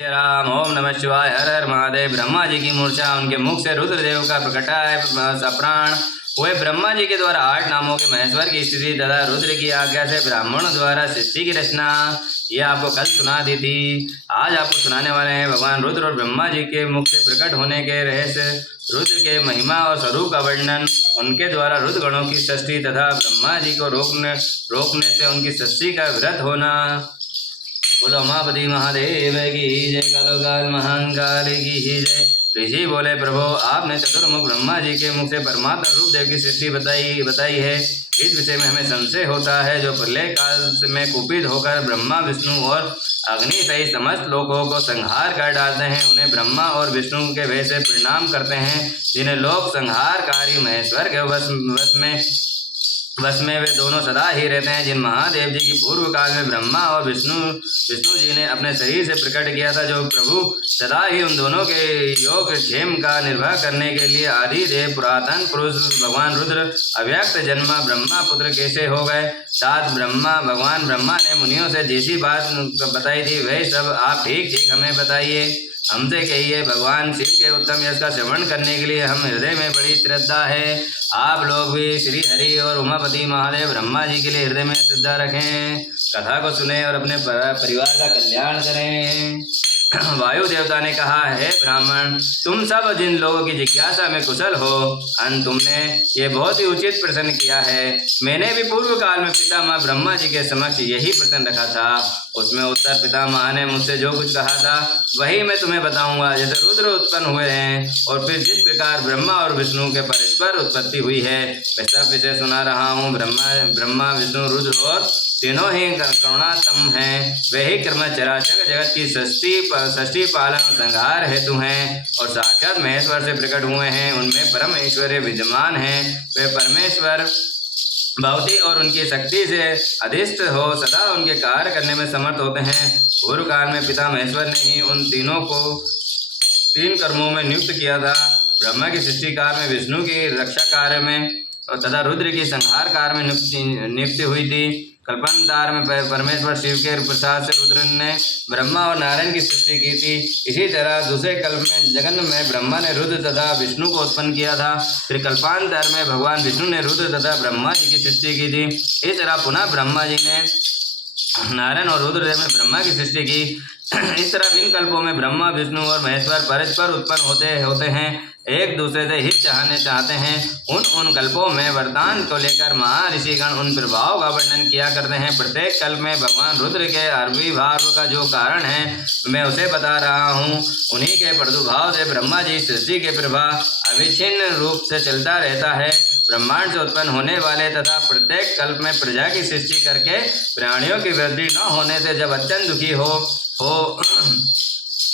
राम। ओम नमः शिवाय। हर हर महादेव। ब्रह्मा जी की मूर्छा, उनके मुख से रुद्रदेव का प्रकटाय अप्राण हुए। ब्रह्मा जी के द्वारा 8 नामों के महेश्वर की स्थिति तथा रुद्र की आज्ञा से ब्राह्मणों द्वारा सृष्टि की रचना, ये आपको कल सुना दी थी। आज आपको सुनाने वाले हैं भगवान रुद्र और ब्रह्मा जी के मुख से प्रकट होने के रहस्य, रुद्र के महिमा और स्वरूप का वर्णन, उनके द्वारा रुद्र गणों की सृष्टि तथा ब्रह्मा जी को रोकने से उनकी सृष्टि का व्रत होना। बोलो उमापति महादेव की जय। कालोकाल महाकाल की जय। ऋषि बोले, प्रभु आपने चतुर्मुख ब्रह्मा जी के मुख से परमात्मा रूप देव की सृष्टि बताई है। इस विषय में हमें संशय होता है। जो प्रलय काल में कुपित होकर ब्रह्मा विष्णु और अग्नि सहित समस्त लोगों को संहार कर डालते हैं, उन्हें ब्रह्मा और विष्णु के वेश से प्रणाम करते हैं। जिन्हें लोग संहारकारी महेश्वर के वश में वे दोनों सदा ही रहते हैं। जिन महादेव जी की पूर्व काल में ब्रह्मा और विष्णु जी ने अपने शरीर से प्रकट किया था, जो प्रभु सदा ही उन दोनों के योग क्षेम का निर्वाह करने के लिए आदि देव पुरातन पुरुष भगवान रुद्र अव्यक्त जन्मा ब्रह्मा पुत्र कैसे हो गए। साथ भगवान ब्रह्मा ने मुनियों से जैसी बात बताई थी, वही सब आप ठीक हमें बताइए, हमसे कहिए। भगवान शिव के उत्तम यश का श्रवण करने के लिए हम हृदय में बड़ी श्रद्धा है। आप लोग भी श्री हरि और उमापति महादेव ब्रह्मा जी के लिए हृदय में श्रद्धा रखें, कथा को सुने और अपने परिवार का कल्याण करें। वायु देवता ने कहा, हे ब्राह्मण, तुम सब जिन लोगों की जिज्ञासा में कुशल हो, तुमने ये बहुत ही उचित प्रश्न किया है। मैंने भी पूर्व काल में पितामह ब्रह्मा जी के समक्ष यही प्रश्न रखा था। उसमें उत्तर पितामह ने मुझसे जो कुछ कहा था वही मैं तुम्हें बताऊंगा। जैसे रुद्र उत्पन्न हुए हैं और फिर जिस प्रकार ब्रह्मा और विष्णु के परस्पर उत्पत्ति हुई है, मैं सब विषय सुना रहा हूँ। ब्रह्मा विष्णु रुद्र और तीनों ही करुणातम हैं। वे ही क्रम चराचर जगत की सृष्टि पालन संहार हेतु हैं और साक्षात महेश्वर से प्रकट हुए हैं। उनमें परम ऐश्वर्य विद्यमान है। वे परमेश्वर भगवती और उनकी शक्ति से अधिष्ठ हो सदा उनके कार्य करने में समर्थ होते हैं। पूर्व काल में पिता महेश्वर ने ही उन तीनों को 3 कर्मों में नियुक्त किया था। ब्रह्मा की सृष्टि काल में विष्णु की रक्षा कार्य में तथा रुद्र की संहार कार्य में नियुक्ति हुई थी। कल्पांतर में परमेश्वर शिव के प्रसाद से रुद्र ने ब्रह्मा और नारायण की सृष्टि की थी। इसी तरह दूसरे कल्प में जगन में ब्रह्मा ने रुद्र तथा विष्णु को उत्पन्न किया था। फिर कल्पांतर में भगवान विष्णु ने रुद्र तथा ब्रह्मा जी की सृष्टि की थी। इस तरह पुनः ब्रह्मा जी ने नारायण और रुद्रदेव में ब्रह्मा की सृष्टि की। इस तरह विभिन्न कल्पों में ब्रह्मा विष्णु और महेश्वर परस्पर उत्पन्न होते हैं, एक दूसरे से हित चाहते हैं। उन कल्पों में वरदान को लेकर महर्षिगण उन प्रभाव का वर्णन किया करते हैं। प्रत्येक कल्प में भगवान रुद्र के आविर्भाव का जो कारण है मैं उसे बता रहा हूँ। उन्हीं के प्रादुर्भाव से ब्रह्मा जी सृष्टि के प्रभाव अविच्छिन्न रूप से चलता रहता है। ब्रह्मांड से उत्पन्न होने वाले तथा प्रत्येक कल्प में प्रजा की सृष्टि करके प्राणियों की वृद्धि न होने से जब अत्यंत दुखी हो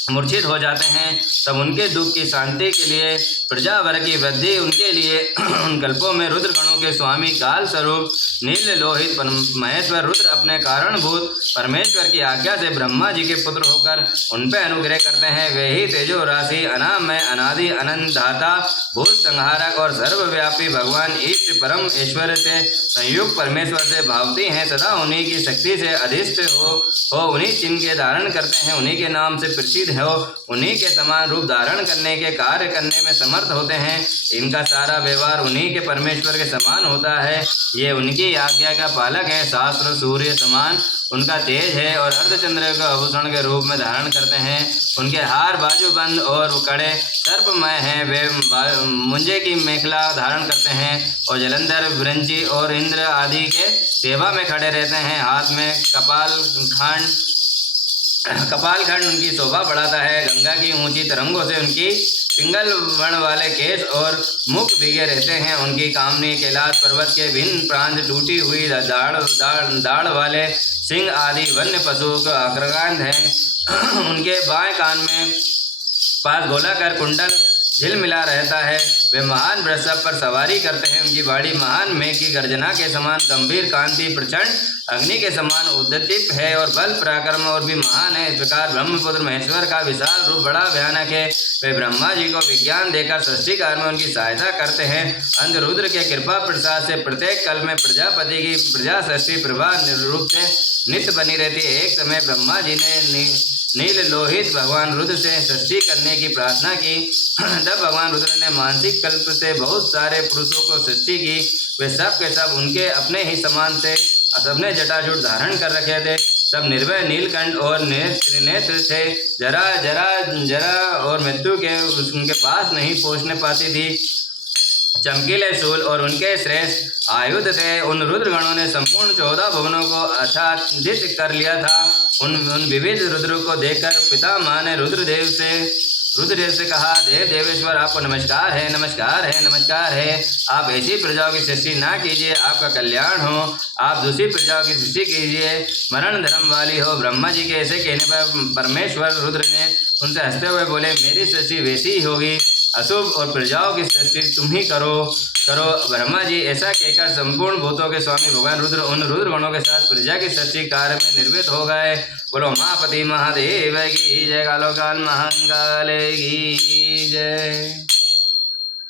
मूर्छित हो जाते हैं, तब उनके दुख की शांति के लिए प्रजावर की वृद्धि उनके लिए उन कल्पों में रुद्र गणों के स्वामी काल स्वरूप नील लोहित महेश्वर रुद्र अपने कारणभूत परमेश्वर की आज्ञा से ब्रह्मा जी के पुत्र होकर उन पर अनुग्रह करते हैं। वे ही तेजो राशि अनामय अनादि अनंत दाता भूत संहारक और सर्वव्यापी भगवान इष्ट परम ऐश्वर्य से संयुक्त परमेश्वर से भावती हैं। सदा उन्हीं की शक्ति से अधिष्ठ हो उन्हीं चिन्ह के धारण करते हैं, उन्हीं के नाम से प्रसिद्ध हो, उन्हीं के समान रूप धारण करने के कार्य करने में समर्थ होते हैं। इनका सारा व्यवहार उन्हीं के परमेश्वर के समान होता है। ये उनकी आज्ञा का पालक है। शास्त्र सूर्य समान उनका तेज है और अर्धचंद्र को आभूषण के रूप में धारण करते हैं। उनके हार बाजूबंद और कड़े सर्पमय हैं। वे मुंजे की मेखला धारण करते हैं और जलंधर विरंची और इंद्र आदि के सेवा में खड़े रहते हैं। हाथ में कपाल खंड उनकी शोभा बढ़ाता है। गंगा की ऊंची तरंगों से उनकी पिंगल वर्ण वाले केश और मुख भीगे रहते हैं। उनकी कामनी कैलाश पर्वत के भिन्न प्रांत टूटी हुई दाढ़ वाले सिंह आदि वन्य पशु का अग्रगांध हैं। उनके बाएं कान में पास गोलाकार कुंडल झिलमिला रहता है। वे महान वृषभ पर सवारी करते हैं। उनकी बाड़ी महान मेघ की गर्जना के समान गंभीर कांति प्रचंड अग्नि के समान उद्दीप्त है और बल पराक्रम और भी महान है। इस प्रकार ब्रह्मपुत्र महेश्वर का विशाल रूप बड़ा भयानक है। वे ब्रह्मा जी को विज्ञान देकर सृष्टि कार्य में उनकी सहायता करते हैं। अंध रुद्र के कृपा प्रसाद से प्रत्येक कल में प्रजापति की प्रजा सृष्टि प्रभा रूप से नित्य बनी रहती है। एक समय ब्रह्मा जी ने नील लोहित भगवान रुद्र से सृष्टि करने की प्रार्थना की। तब भगवान रुद्र ने मानसिक कल्प से बहुत सारे पुरुषों को सृष्टि की। वे सब के सब उनके अपने ही समान थे। सबने जटाजूट धारण कर रखे थे। सब निर्भय नीलकंठ और त्रिनेत्र थे। जरा और मृत्यु के उनके पास नहीं पहुँचने पाती थी। चमकीले शूल और उनके श्रेष्ठ आयुध थे। उन रुद्रगणों ने संपूर्ण 14 भुवनों को आच्छादित कर लिया था। उन विविध रुद्रों को देखकर पितामह ने रुद्रदेव से कहा, देव देवेश्वर, आपको नमस्कार है, नमस्कार है, नमस्कार है। आप ऐसी प्रजाओं की सृष्टि ना कीजिए, आपका कल्याण हो। आप दूसरी प्रजाओं की सृष्टि कीजिए, मरण धर्म वाली हो। ब्रह्मा जी के ऐसे कहने पर परमेश्वर रुद्र ने उनसे हंसते हुए बोले, मेरी सृष्टि वैसी ही होगी। अशुभ और प्रजाओं की सृष्टि तुम ही करो। ब्रह्मा जी ऐसा कहकर संपूर्ण भूतों के स्वामी भगवान रुद्र उन रुद्रगणों के साथ प्रजा की सृष्टि कार्य में निर्मित हो गए। बोलो महापति महादेव की जय। कालो काल महाकाल की जय।